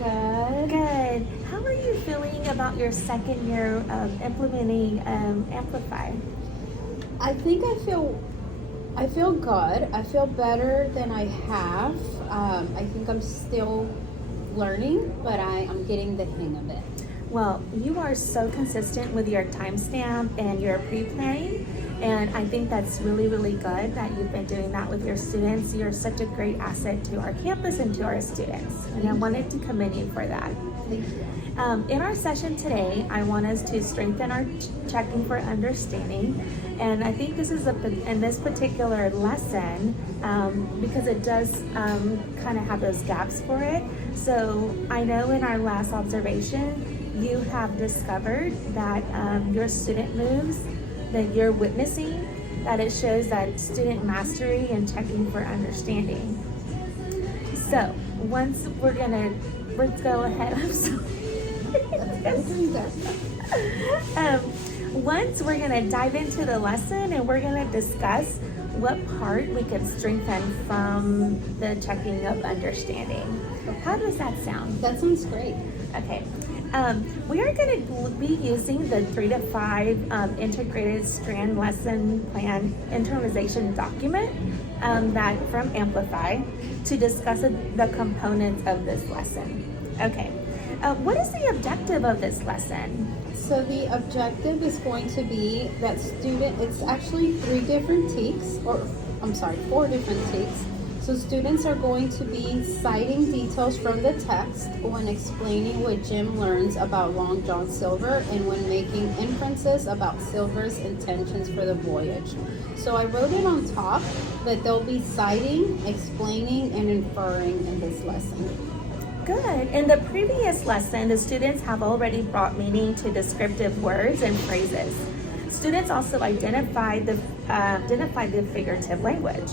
Good. Good. How are you feeling about your second year of implementing Amplify? I think I feel good. I feel better than I have. I think I'm still learning, but I'm getting the hang of it. Well, you are so consistent with your timestamp and your pre-planning, and I think that's really, really good that you've been doing that with your students. You're such a great asset to our campus and to our students, and I wanted to commend you for that. Thank you. In our session today, I want us to strengthen our checking for understanding, and I think this is in this particular lesson because it does kind of have those gaps for it. So I know in our last observation, you have discovered that your student moves that you're witnessing, that it shows that student mastery and checking for understanding. So let's go ahead. I'm sorry. Once we're going to dive into the lesson and we're going to discuss what part we can strengthen from the checking of understanding. How does that sound? That sounds great. Okay. We are going to be using the 3 to 5 integrated strand lesson plan internalization document that from Amplify to discuss the components of this lesson. Okay. What is the objective of this lesson? So the objective is going to be that it's actually 4 different takes. So students are going to be citing details from the text when explaining what Jim learns about Long John Silver and when making inferences about Silver's intentions for the voyage. So I wrote it on top, but they'll be citing, explaining, and inferring in this lesson. Good. In the previous lesson, the students have already brought meaning to descriptive words and phrases. Students also identified the figurative language.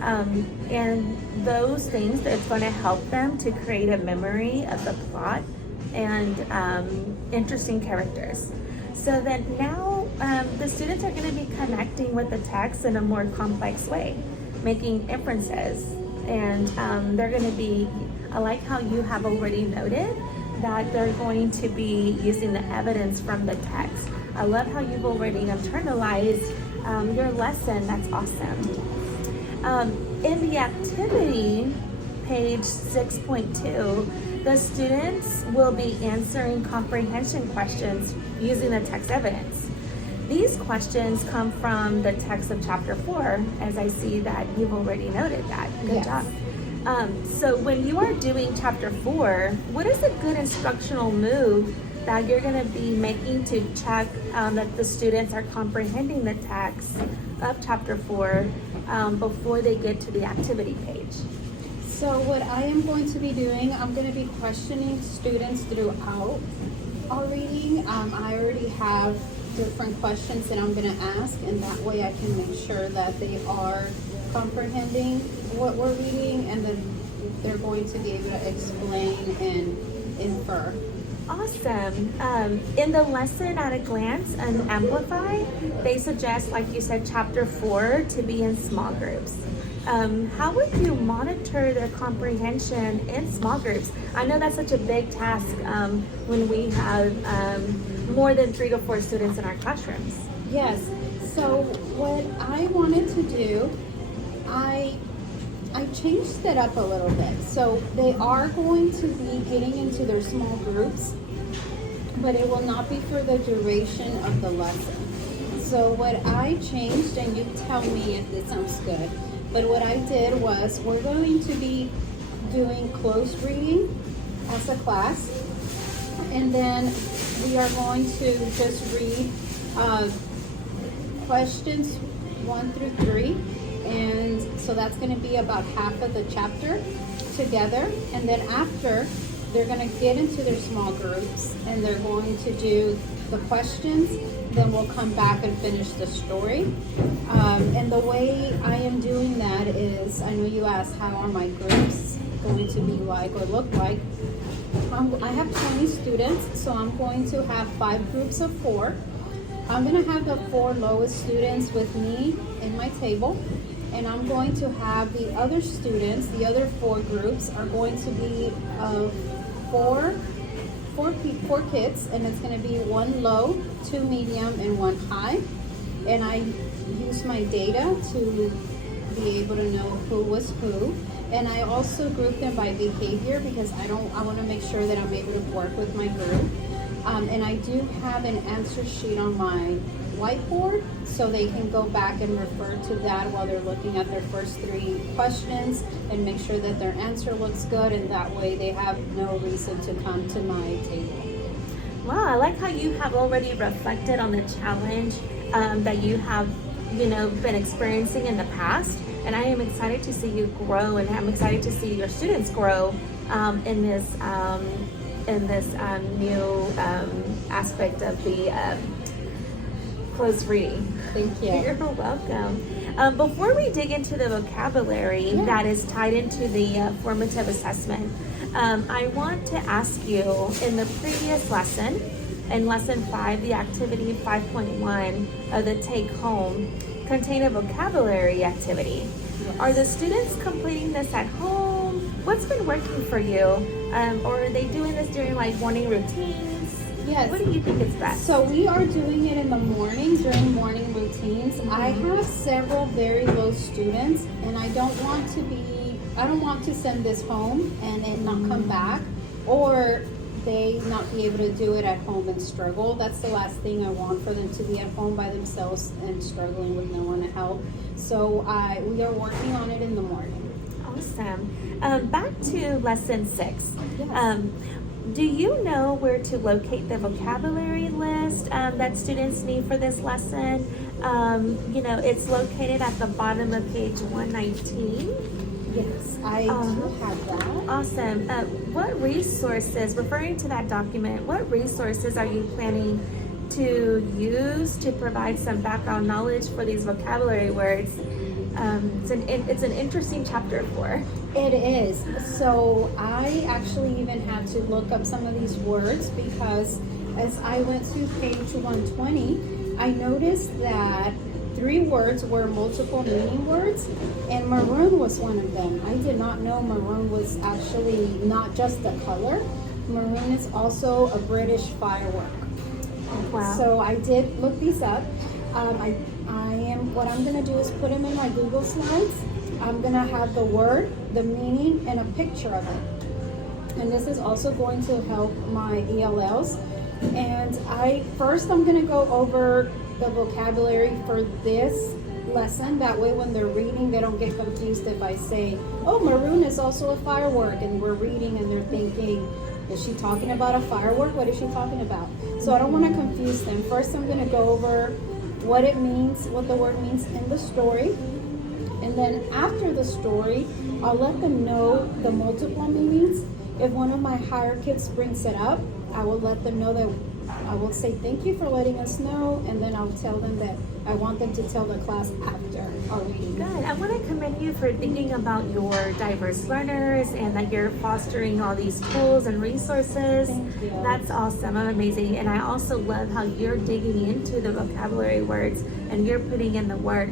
And those things, it's going to help them to create a memory of the plot and interesting characters. So then now the students are going to be connecting with the text in a more complex way, making inferences. And they're going to be, I like how you have already noted that they're going to be using the evidence from the text. I love how you've already internalized your lesson. That's awesome. In the activity, page 6.2, the students will be answering comprehension questions using the text evidence. These questions come from the text of chapter 4, as I see that you've already noted that. Good job. So when you are doing chapter 4, what is a good instructional move that you're going to be making to check that the students are comprehending the text of chapter 4 before they get to the activity page? So what I am going to be doing, I'm going to be questioning students throughout our reading. I already have different questions that I'm going to ask, and that way I can make sure that they are comprehending what we're reading, and then they're going to be able to explain and infer. Awesome. In the lesson at a glance and Amplify, they suggest, like you said, chapter 4 to be in small groups. How would you monitor their comprehension in small groups? I know that's such a big task when we have more than 3 to 4 students in our classrooms. Yes. So what I wanted to do, I changed it up a little bit. So they are going to be getting into their small groups, but it will not be for the duration of the lesson. So what I changed, and you tell me if this sounds good, but what I did was we're going to be doing close reading as a class, and then we are going to just read questions 1 through 3. And so that's going to be about half of the chapter together. And then after, they're going to get into their small groups and they're going to do the questions. Then we'll come back and finish the story. And the way I am doing that is, I know you asked how are my groups going to be like or look like. I have 20 students, so I'm going to have 5 groups of 4. I'm going to have the 4 lowest students with me in my table. And I'm going to have the other students, the other 4 groups are going to be of four kids, and it's gonna be one low, two medium, and one high. And I use my data to be able to know who was who. And I also group them by behavior because I want to make sure that I'm able to work with my group. And I do have an answer sheet on my whiteboard so they can go back and refer to that while they're looking at their first three questions and make sure that their answer looks good, and that way they have no reason to come to my table. Wow, I like how you have already reflected on the challenge that you have, been experiencing in the past. And I am excited to see you grow, and I'm excited to see your students grow in this new aspect of the closed reading. Thank you. You're welcome. Before we dig into the vocabulary that is tied into the formative assessment, I want to ask you, in the previous lesson, in lesson 5, the activity 5.1 of the take home contained a vocabulary activity. Yes. Are the students completing this at home? What's been working for you? Or are they doing this during like morning routines? Yes. What do you think is best? So we are doing it in the morning during morning routines. I have several very low students, and I don't want to send this home and it not come back, or they not be able to do it at home and struggle. That's the last thing I want, for them to be at home by themselves and struggling with no one to help. So we are working on it in the morning. Awesome. Back to lesson 6. Yes. Do you know where to locate the vocabulary list that students need for this lesson? It's located at the bottom of page 119. Yes, I do have that. Awesome. What resources, referring to that document, what resources are you planning to use to provide some background knowledge for these vocabulary words? It's an interesting chapter 4. It is. So I actually even had to look up some of these words because as I went to page 120, I noticed that 3 words were multiple meaning words, and maroon was one of them. I did not know maroon was actually not just a color. Maroon is also a British firework. Wow. So I did look these up. What I'm gonna do is put them in my Google Slides. I'm gonna have the word, the meaning, and a picture of it. And this is also going to help my ELLs. And I'm gonna go over the vocabulary for this lesson. That way when they're reading, they don't get confused if I say, oh, maroon is also a firework, and we're reading and they're thinking, is she talking about a firework? What is she talking about? So I don't want to confuse them. First, I'm going to go over what it means, what the word means in the story. And then after the story, I'll let them know the multiple meanings. If one of my higher kids brings it up, I will let them know that I will say thank you for letting us know, and then I'll tell them that I want them to tell the class after our reading. Good. I want to commend you for thinking about your diverse learners and that you're fostering all these tools and resources. Thank you. That's awesome. I'm amazing. And I also love how you're digging into the vocabulary words and you're putting in the work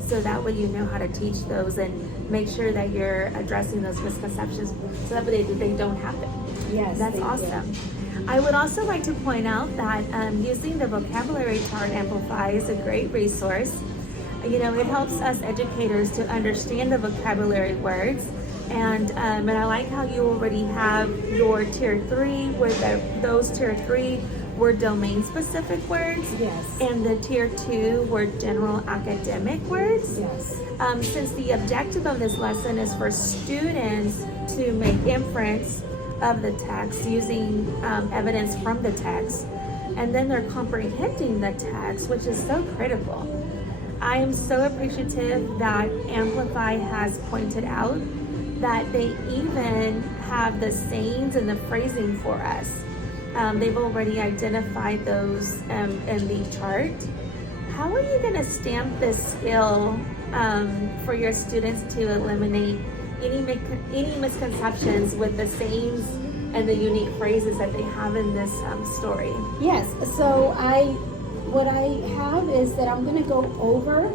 so that way you know how to teach those and make sure that you're addressing those misconceptions so that way they don't happen. Yes, That's thank awesome. you. I would also like to point out that using the vocabulary chart Amplify is a great resource. It helps us educators to understand the vocabulary words. And I like how you already have your tier 3, where those tier 3 were domain specific words. Yes. And the tier 2 were general academic words. Yes. Since the objective of this lesson is for students to make inference of the text using evidence from the text, and then they're comprehending the text, which is so critical. I am so appreciative that Amplify has pointed out that they even have the sayings and the phrasing for us. They've already identified those in the chart. How are you going to stamp this skill for your students to eliminate any misconceptions with the sayings and the unique phrases that they have in this story? Yes, so what I have is that I'm going to go over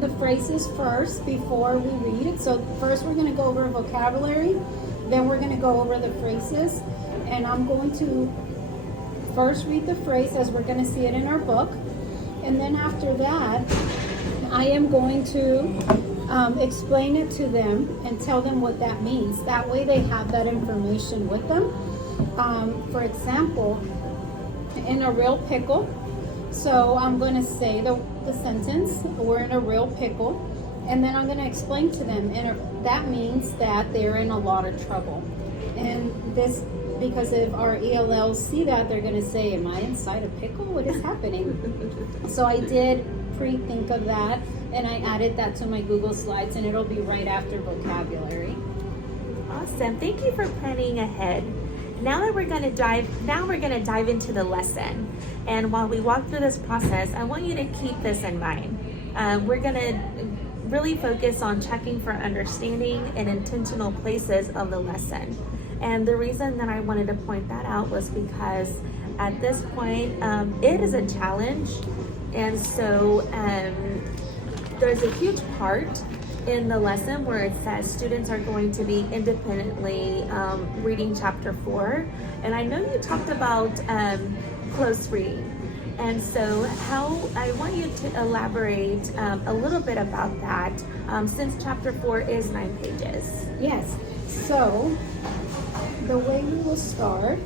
the phrases first before we read it. So first we're going to go over vocabulary, then we're going to go over the phrases, and I'm going to first read the phrase as we're going to see it in our book, and then after that I am going to explain it to them and tell them what that means. That way they have that information with them. For example, in a real pickle, so I'm going to say the sentence, we're in a real pickle, and then I'm going to explain to them, and that means that they're in a lot of trouble. And this, because if our ELLs see that, they're going to say, am I inside a pickle? What is happening? So I did pre-think of that, and I added that to my Google Slides, and it'll be right after vocabulary. Awesome. Thank you for planning ahead. Now we're going to dive into the lesson. And while we walk through this process, I want you to keep this in mind. We're going to really focus on checking for understanding and intentional places of the lesson. And the reason that I wanted to point that out was because at this point, it is a challenge. And so there's a huge part in the lesson where it says students are going to be independently reading chapter 4. And I know you talked about close reading. And so I want you to elaborate a little bit about that since chapter 4 is 9 pages. Yes, so the way we will start,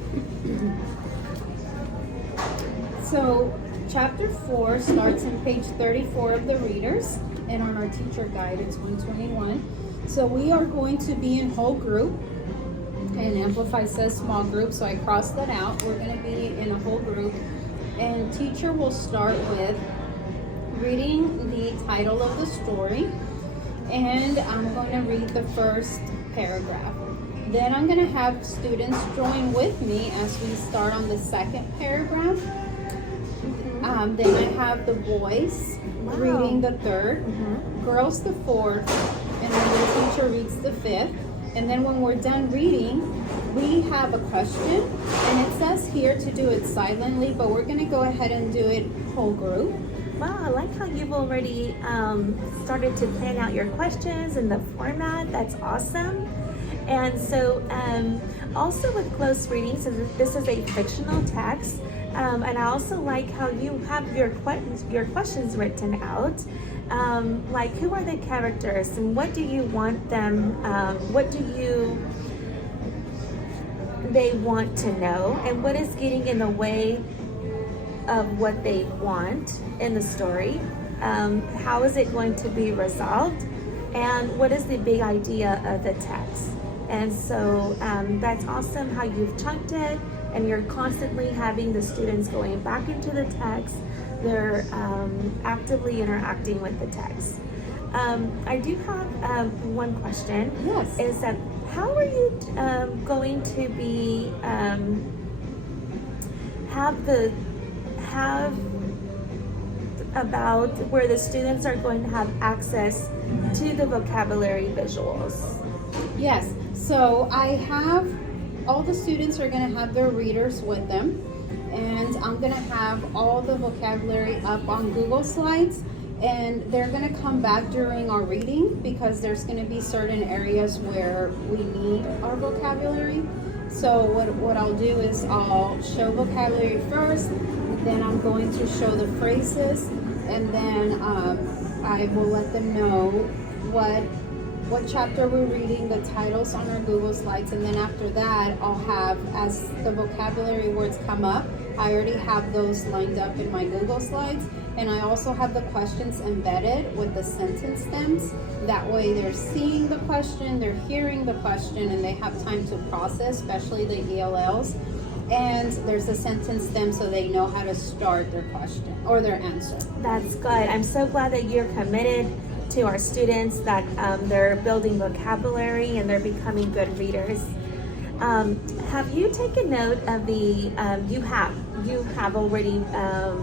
so chapter 4 starts in page 34 of the readers, and on our teacher guide it's 121. So we are going to be in whole group, and Amplify says small group, so I crossed that out. We're going to be in a whole group, and teacher will start with reading the title of the story, and I'm going to read the first paragraph. Then I'm going to have students join with me as we start on the second paragraph. Then I have the boys reading the third, girls the fourth, and then the teacher reads the fifth. And then when we're done reading, we have a question, and it says here to do it silently, but we're going to go ahead and do it whole group. Wow, I like how you've already started to plan out your questions and the format. That's awesome. And so also with close reading, so this is a fictional text, and I also like how you have your questions written out, like who are the characters and what do you want them, what do they want to know, and what is getting in the way of what they want in the story, how is it going to be resolved, and what is the big idea of the text. And so that's awesome how you've chunked it, and you're constantly having the students going back into the text. They're actively interacting with the text. I do have one question. Yes. Is that how are you going to be have about where the students are going to have access to the vocabulary visuals? Yes, so I have, all the students are going to have their readers with them, and I'm going to have all the vocabulary up on Google Slides, and they're going to come back during our reading because there's going to be certain areas where we need our vocabulary. So what I'll do is I'll show vocabulary first, then I'm going to show the phrases, and then I will let them know what chapter we're reading, the titles on our Google Slides, and then after that I'll have, as the vocabulary words come up, I already have those lined up in my Google Slides, and I also have the questions embedded with the sentence stems. That way they're seeing the question, they're hearing the question, and they have time to process, especially the ELLs. And there's a sentence stem so they know how to start their question or their answer. That's good. I'm so glad that you're committed to our students, that they're building vocabulary and they're becoming good readers. Have you taken note of the, you have already,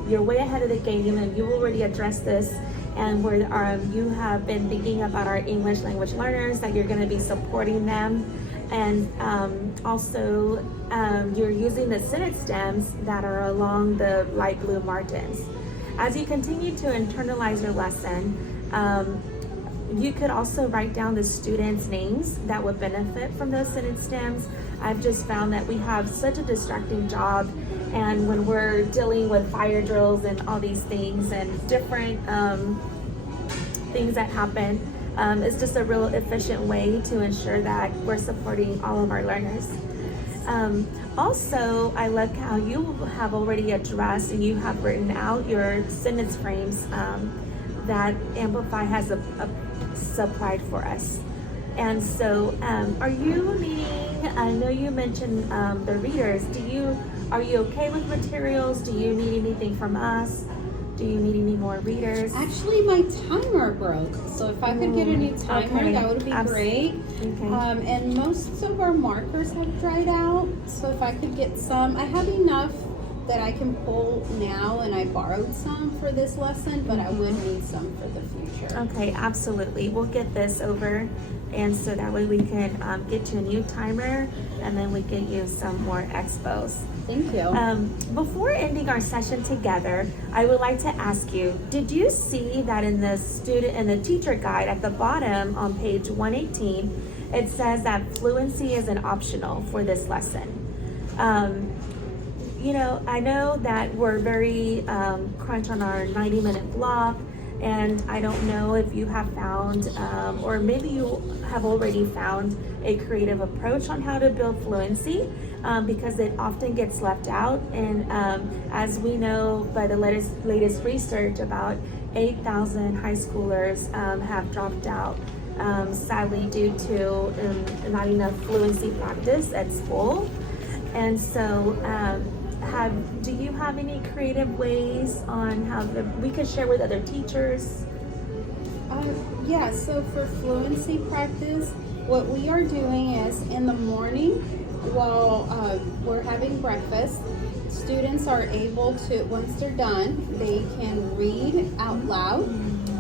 you're way ahead of the game, and you already addressed this, and where you have been thinking about our English language learners, that you're going to be supporting them, and also you're using the sentence stems that are along the light blue margins. As you continue to internalize your lesson, You could also write down the students' names that would benefit from those sentence stems. I've just found that we have such a distracting job, and when we're dealing with fire drills and all these things and different things that happen, it's just a real efficient way to ensure that we're supporting all of our learners. Also, I like how you have already addressed and you have written out your sentence frames that Amplify has supplied for us. And so, are you needing, I know you mentioned the readers, are you okay with materials? Do you need anything from us? Do you need any more readers? Actually, my timer broke, so if I could get a new timer, okay. that would be great. Okay. And most of our markers have dried out, so if I could get some, I have enough that I can pull now, and I borrowed some for this lesson, but I would need some for the future. Okay, absolutely. We'll get this over, and so that way we can get you a new timer, and then we get you some more expos. Thank you. Before ending our session together, I would like to ask you, did you see that in the teacher guide at the bottom on page 118, it says that fluency is an optional for this lesson? I know that we're very crunch on our 90-minute block, and I don't know if you have found, or maybe you have already found a creative approach on how to build fluency, because it often gets left out. And as we know by the latest research, about 8,000 high schoolers have dropped out, sadly due to not enough fluency practice at school. And so, do you have any creative ways on how we could share with other teachers? Yeah, so for fluency practice, what we are doing is in the morning while we're having breakfast, students are able to, once they're done, they can read out loud.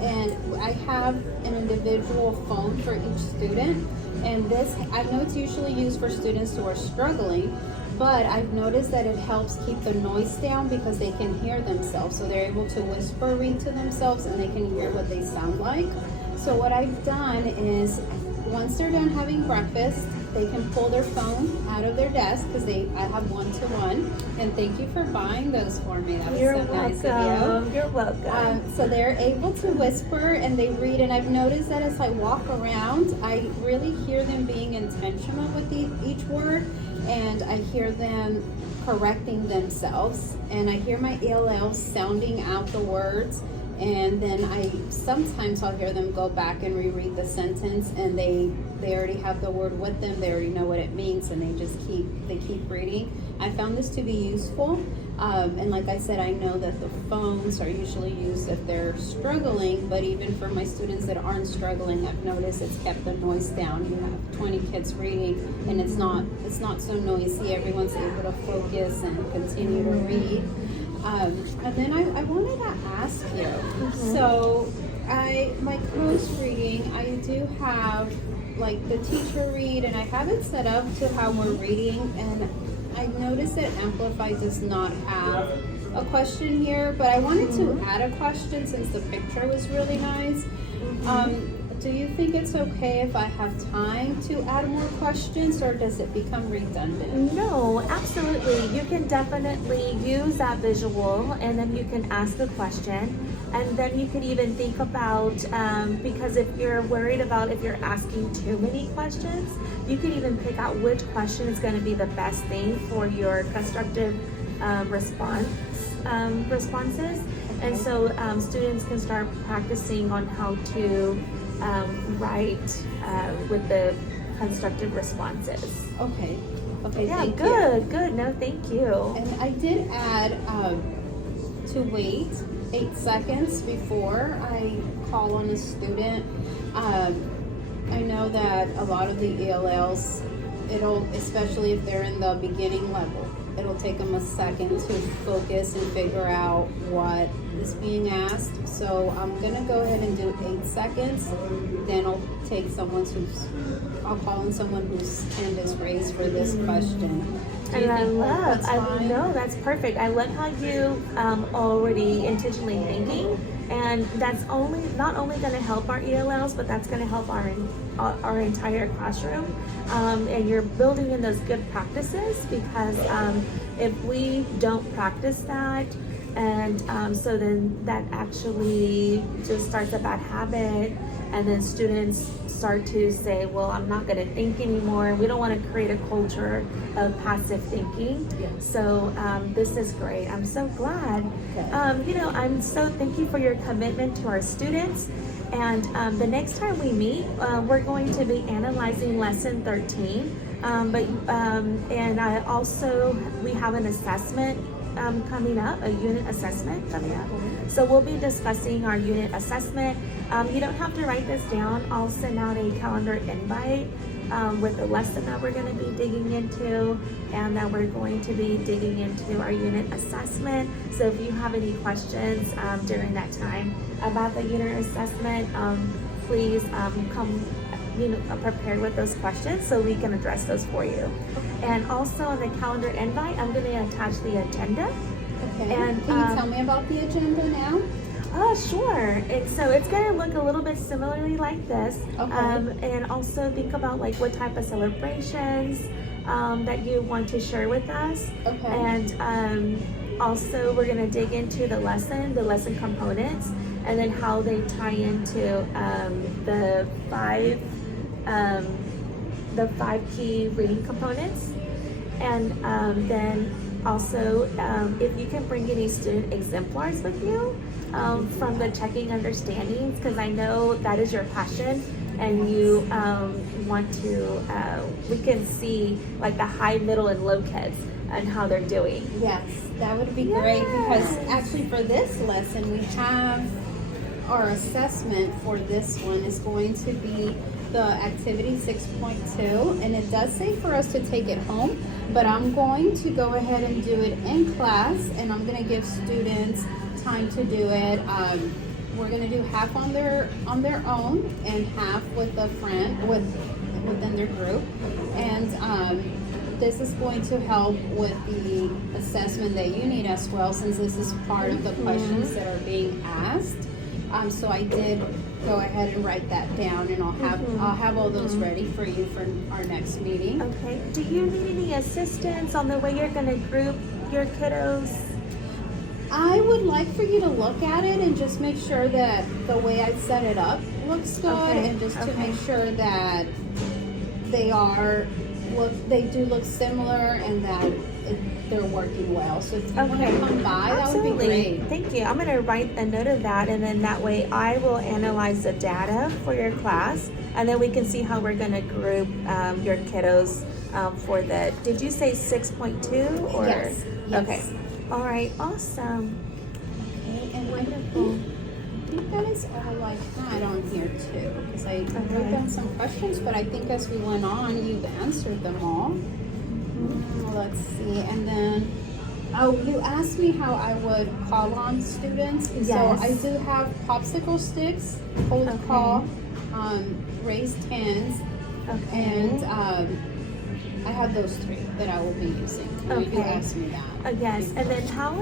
And I have an individual phone for each student. And this, I know it's usually used for students who are struggling, but I've noticed that it helps keep the noise down because they can hear themselves. So they're able to whisper read to themselves and they can hear what they sound like. So what I've done is once they're done having breakfast, they can pull their phone out of their desk because I have one-to-one. And thank you for buying those for me. That was so nice of you. You're welcome. So they're able to whisper and they read, and I've noticed that as I walk around, I really hear them being intentional with each word, and I hear them correcting themselves, and I hear my ELLs sounding out the words, and then sometimes I'll hear them go back and reread the sentence, and they already have the word with them, they already know what it means, and they just keep reading. I found this to be useful, and like I said, I know that the phones are usually used if they're struggling, but even for my students that aren't struggling, I've noticed it's kept the noise down. You have 20 kids reading, and it's not so noisy. Everyone's able to focus and continue to read. And then I wanted to ask you, so my close reading, I do have like the teacher read, and I have it set up to how we're reading, and I noticed that Amplify does not have a question here, but I wanted to add a question since the picture was really nice. Do you think it's okay if I have time to add more questions, or does it become redundant? No, absolutely. You can definitely use that visual, and then you can ask a question, and then you can even think about, because if you're worried about if you're asking too many questions, you can even pick out which question is going to be the best thing for your constructive responses. And so students can start practicing on how to write with the constructive responses. Okay, Yeah, thank good, you. good. No, thank you. And I did add to wait 8 seconds before I call on a student. I know that a lot of the ELLs, especially if they're in the beginning level, it'll take them a second to focus and figure out what is being asked. So I'm gonna go ahead and do 8 seconds. Then I'll call on someone whose hand is raised for this question. And that's perfect. I love how you already intentionally thinking And that's not only going to help our ELLs, but that's going to help our entire classroom. And you're building in those good practices, because if we don't practice that, and so then that actually just starts a bad habit, and then students start to say, well, I'm not going to think anymore. We don't want to create a culture of passive thinking. Yes. So this is great. I'm so glad. Thank you for your commitment to our students. And the next time we meet, we're going to be analyzing lesson 13. We have an assessment coming up, a unit assessment coming up. So we'll be discussing our unit assessment. You don't have to write this down. I'll send out a calendar invite with the lesson that we're going to be digging into, and that we're going to be digging into our unit assessment. So if you have any questions during that time about the unit assessment, please come prepared with those questions so we can address those for you. And also on the calendar invite, I'm going to attach the agenda. Okay. And, can you tell me about the agenda now? Sure. It's going to look a little bit similarly like this. Okay. And also think about like what type of celebrations that you want to share with us. Okay. And also we're going to dig into the lesson components, and then how they tie into the five key reading components. And then also, if you can bring any student exemplars with you from the checking understandings, because I know that is your passion, and you want to, we can see like the high, middle, and low kids and how they're doing. Yes, that would be great, because actually for this lesson we have our assessment for this one is going to be the activity 6.2, and it does say for us to take it home, but I'm going to go ahead and do it in class, and I'm going to give students time to do it. We're going to do half on their own and half with a friend within their group, and this is going to help with the assessment that you need as well, since this is part of the questions that are being asked. So I did go ahead and write that down, and I'll have all those ready for you for our next meeting. Okay. Do you need any assistance on the way you're going to group your kiddos? I would like for you to look at it and just make sure that the way I set it up looks good, and just to make sure that they do look similar, and that they're working well. So if you want to come by, that would be great. Thank you. I'm going to write a note of that, and then that way I will analyze the data for your class, and then we can see how we're going to group your kiddos for the, did you say 6.2 or? Yes. Okay. All right. Awesome. Okay, and Wonderful. I think that is all I had on here too, because I wrote down some questions, but I think as we went on, you've answered them all. Let's see, and then, you asked me how I would call on students. Yes. So I do have popsicle sticks, cold call, raised hands, and I have those three that I will be using. You do ask me that. Yes, and then how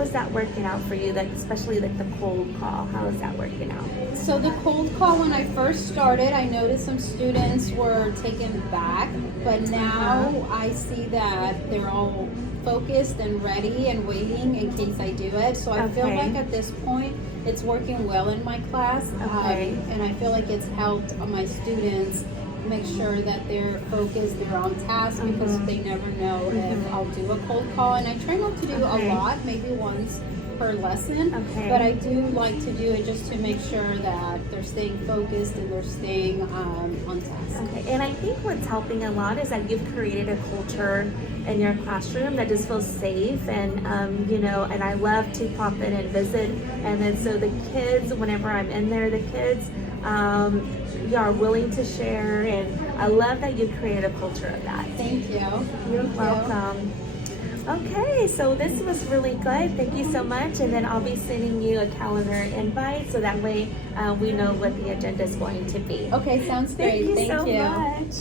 is that working out for you? Like especially like the cold call, how is that working out? So the cold call, when I first started, I noticed some students were taken back, but now I see that they're all focused and ready and waiting in case I do it. So I feel like at this point it's working well in my class, and I feel like it's helped my students make sure that they're focused, they're on task, because they never know if I'll do a cold call. And I try not to do a lot, maybe once per lesson, but I do like to do it just to make sure that they're staying focused and they're staying on task. Okay, and I think what's helping a lot is that you've created a culture in your classroom that just feels safe, and and I love to pop in and visit, and then so the kids, whenever I'm in there, the kids you are willing to share, and I love that you created a culture of that. Thank you. You're welcome. Okay, so this was really good. Thank you so much. And then I'll be sending you a calendar invite, so that way we know what the agenda is going to be. Okay, sounds great. Thank you so much.